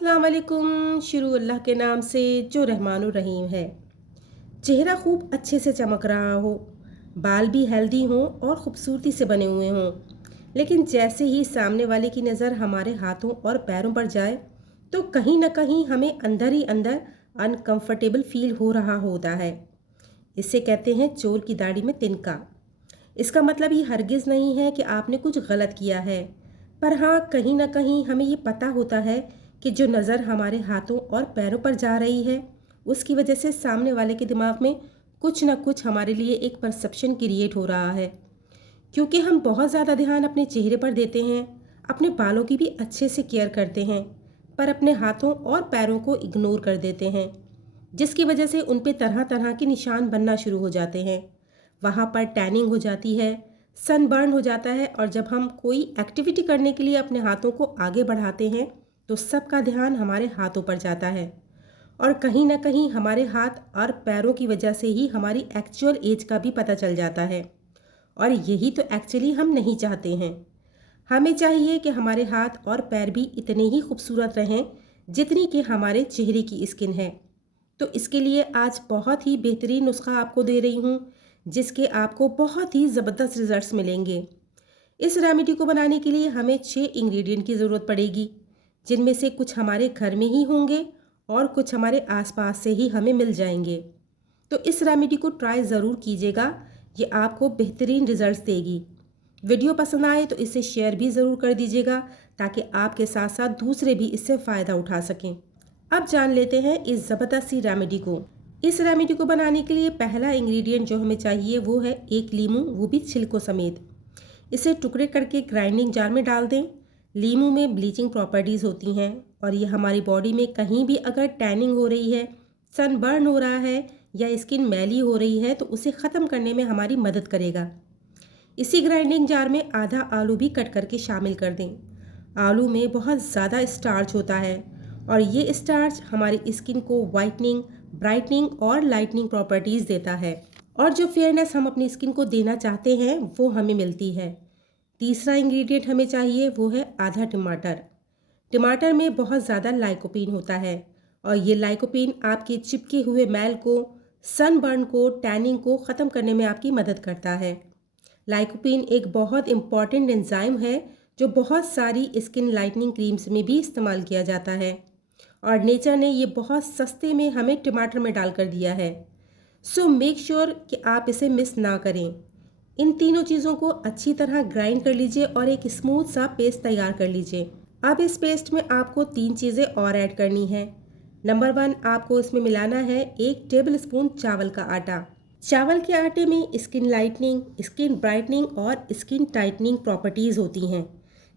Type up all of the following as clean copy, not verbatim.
अस्सलाम वालेकुम। शुरू अल्लाह के नाम से जो रहमानुर रहीम है। चेहरा खूब अच्छे से चमक रहा हो, बाल भी हेल्दी हों और ख़ूबसूरती से बने हुए हों, लेकिन जैसे ही सामने वाले की नज़र हमारे हाथों और पैरों पर जाए तो कहीं ना कहीं हमें अंदर ही अंदर अनकंफर्टेबल फील हो रहा होता है। इसे कहते हैं चोर की दाढ़ी में तिनका। इसका मतलब ये हरगिज़ नहीं है कि आपने कुछ गलत किया है, पर हाँ, कहीं ना कहीं हमें ये पता होता है कि जो नज़र हमारे हाथों और पैरों पर जा रही है उसकी वजह से सामने वाले के दिमाग में कुछ ना कुछ हमारे लिए एक परसेप्शन क्रिएट हो रहा है। क्योंकि हम बहुत ज़्यादा ध्यान अपने चेहरे पर देते हैं, अपने बालों की भी अच्छे से केयर करते हैं, पर अपने हाथों और पैरों को इग्नोर कर देते हैं, जिसकी वजह से उन पे तरह तरह के निशान बनना शुरू हो जाते हैं। वहाँ पर टैनिंग हो जाती है, सनबर्न हो जाता है, और जब हम कोई एक्टिविटी करने के लिए अपने हाथों को आगे बढ़ाते हैं तो सबका ध्यान हमारे हाथों पर जाता है, और कहीं ना कहीं हमारे हाथ और पैरों की वजह से ही हमारी एक्चुअल एज का भी पता चल जाता है। और यही तो एक्चुअली हम नहीं चाहते हैं। हमें चाहिए कि हमारे हाथ और पैर भी इतने ही खूबसूरत रहें जितनी कि हमारे चेहरे की स्किन है। तो इसके लिए आज बहुत ही बेहतरीन नुस्खा आपको दे रही हूँ, जिसके आपको बहुत ही ज़बरदस्त रिजल्ट्स मिलेंगे। इस रेमेडी को बनाने के लिए हमें 6 इंग्रेडिएंट की ज़रूरत पड़ेगी, जिनमें से कुछ हमारे घर में ही होंगे और कुछ हमारे आसपास से ही हमें मिल जाएंगे। तो इस रेमेडी को ट्राई ज़रूर कीजिएगा, ये आपको बेहतरीन रिजल्ट्स देगी। वीडियो पसंद आए तो इसे शेयर भी ज़रूर कर दीजिएगा, ताकि आपके साथ साथ दूसरे भी इससे फ़ायदा उठा सकें। अब जान लेते हैं इस ज़बरदस्त सी रेमेडी को। इस रेमेडी को बनाने के लिए पहला इंग्रेडिएंट जो हमें चाहिए वो है एक लीमू, वो भी छिलकों समेत। इसे टुकड़े करके ग्राइंडिंग जार में डाल दें। लीमू में ब्लीचिंग प्रॉपर्टीज़ होती हैं, और ये हमारी बॉडी में कहीं भी अगर टैनिंग हो रही है, सनबर्न हो रहा है या स्किन मैली हो रही है तो उसे ख़त्म करने में हमारी मदद करेगा। इसी ग्राइंडिंग जार में आधा आलू भी कट करके शामिल कर दें। आलू में बहुत ज़्यादा स्टार्च होता है, और ये स्टार्च हमारी स्किन को वाइटनिंग, ब्राइटनिंग और लाइटनिंग प्रॉपर्टीज़ देता है, और जो फेयरनेस हम अपनी स्किन को देना चाहते हैं वो हमें मिलती है। तीसरा इंग्रेडिएंट हमें चाहिए वो है आधा टमाटर। टमाटर में बहुत ज़्यादा लाइकोपीन होता है, और ये लाइकोपीन आपके चिपके हुए मैल को, सनबर्न को, टैनिंग को ख़त्म करने में आपकी मदद करता है। लाइकोपीन एक बहुत इम्पॉर्टेंट एंजाइम है जो बहुत सारी स्किन लाइटनिंग क्रीम्स में भी इस्तेमाल किया जाता है, और नेचर ने ये बहुत सस्ते में हमें टमाटर में डाल कर दिया है। सो मेक श्योर कि आप इसे मिस ना करें। इन तीनों चीज़ों को अच्छी तरह ग्राइंड कर लीजिए और एक स्मूथ सा पेस्ट तैयार कर लीजिए। अब इस पेस्ट में आपको 3 चीज़ें और ऐड करनी है। नंबर 1, आपको इसमें मिलाना है 1 टेबल स्पून चावल का आटा। चावल के आटे में स्किन लाइटनिंग, स्किन ब्राइटनिंग और स्किन टाइटनिंग प्रॉपर्टीज़ होती हैं।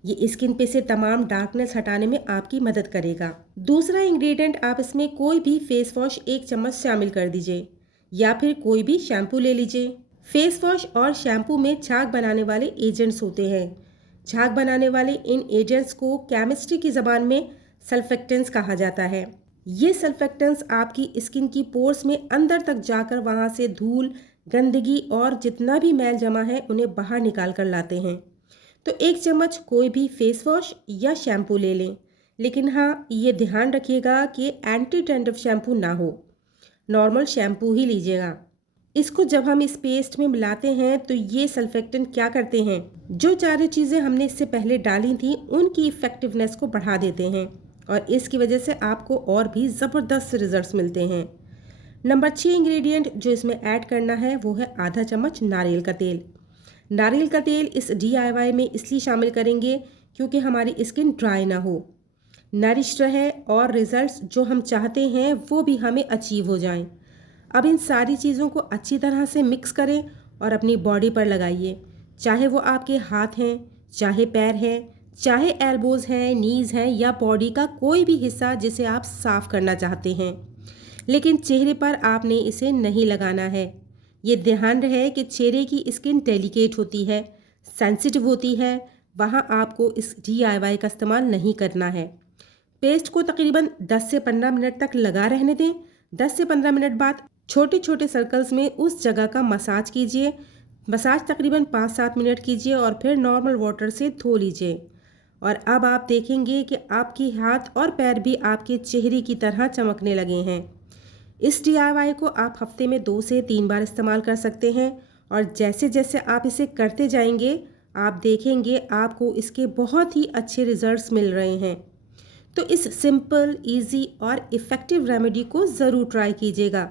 ये स्किन पे से तमाम डार्कनेस हटाने में आपकी मदद करेगा। दूसरा इंग्रेडिएंट, आप इसमें कोई भी फेस वॉश 1 चम्मच शामिल कर दीजिए, या फिर कोई भी शैम्पू ले लीजिए। फेस वॉश और शैम्पू में झाग बनाने वाले एजेंट्स होते हैं। झाग बनाने वाले इन एजेंट्स को केमिस्ट्री की ज़बान में सल्फेक्टेंट्स कहा जाता है। ये सल्फेक्टेंट्स आपकी स्किन की पोर्स में अंदर तक जाकर वहाँ से धूल, गंदगी और जितना भी मैल जमा है उन्हें बाहर निकाल कर लाते हैं। तो 1 चम्मच कोई भी फेस वॉश या शैम्पू ले लें, लेकिन हाँ, ये ध्यान रखिएगा कि एंटी डैंड्रफ शैम्पू ना हो, नॉर्मल शैम्पू ही लीजिएगा। इसको जब हम इस पेस्ट में मिलाते हैं तो ये सल्फेक्टेंट क्या करते हैं, जो चारों चीज़ें हमने इससे पहले डाली थी उनकी इफ़ेक्टिवनेस को बढ़ा देते हैं, और इसकी वजह से आपको और भी ज़बरदस्त रिजल्ट्स मिलते हैं। नंबर 6 इंग्रेडिएंट जो इसमें ऐड करना है वो है आधा चम्मच नारियल का तेल। नारियल का तेल इस DIY में इसलिए शामिल करेंगे क्योंकि हमारी स्किन ड्राई ना हो, नरिश रहे, और रिजल्ट्स जो हम चाहते हैं वो भी हमें अचीव हो जाएं। अब इन सारी चीज़ों को अच्छी तरह से मिक्स करें और अपनी बॉडी पर लगाइए, चाहे वो आपके हाथ हैं, चाहे पैर हैं, चाहे एल्बोज़ हैं, नीज़ हैं, या बॉडी का कोई भी हिस्सा जिसे आप साफ़ करना चाहते हैं। लेकिन चेहरे पर आपने इसे नहीं लगाना है। ये ध्यान रहे कि चेहरे की स्किन डेलिकेट होती है, सेंसिटिव होती है, वहाँ आपको इस DIY का इस्तेमाल नहीं करना है। पेस्ट को तकरीबन 10 से 15 मिनट तक लगा रहने दें। 10 से 15 मिनट बाद छोटे छोटे सर्कल्स में उस जगह का मसाज कीजिए। मसाज तकरीबन 5-7 मिनट कीजिए और फिर नॉर्मल वाटर से धो लीजिए, और अब आप देखेंगे कि आपके हाथ और पैर भी आपके चेहरे की तरह चमकने लगे हैं। इस DIY को आप हफ्ते में 2 से 3 बार इस्तेमाल कर सकते हैं और जैसे जैसे आप इसे करते जाएंगे आप देखेंगे आपको इसके बहुत ही अच्छे रिजल्ट्स मिल रहे हैं। तो इस सिंपल, इजी और इफ़ेक्टिव रेमेडी को ज़रूर ट्राई कीजिएगा।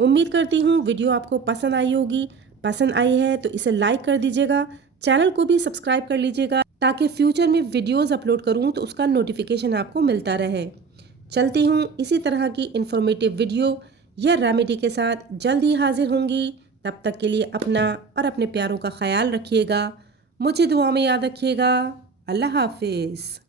उम्मीद करती हूँ वीडियो आपको पसंद आई होगी। पसंद आई है तो इसे लाइक कर दीजिएगा, चैनल को भी सब्सक्राइब कर लीजिएगा ताकि फ्यूचर में वीडियोस अपलोड करूँ तो उसका नोटिफिकेशन आपको मिलता रहे। चलती हूँ इसी तरह की इन्फॉर्मेटिव वीडियो या रेमेडी के साथ जल्द ही हाजिर होंगी। तब तक के लिए अपना और अपने प्यारों का ख्याल रखिएगा। मुझे दुआ में याद रखिएगा। अल्लाह हाफिज़।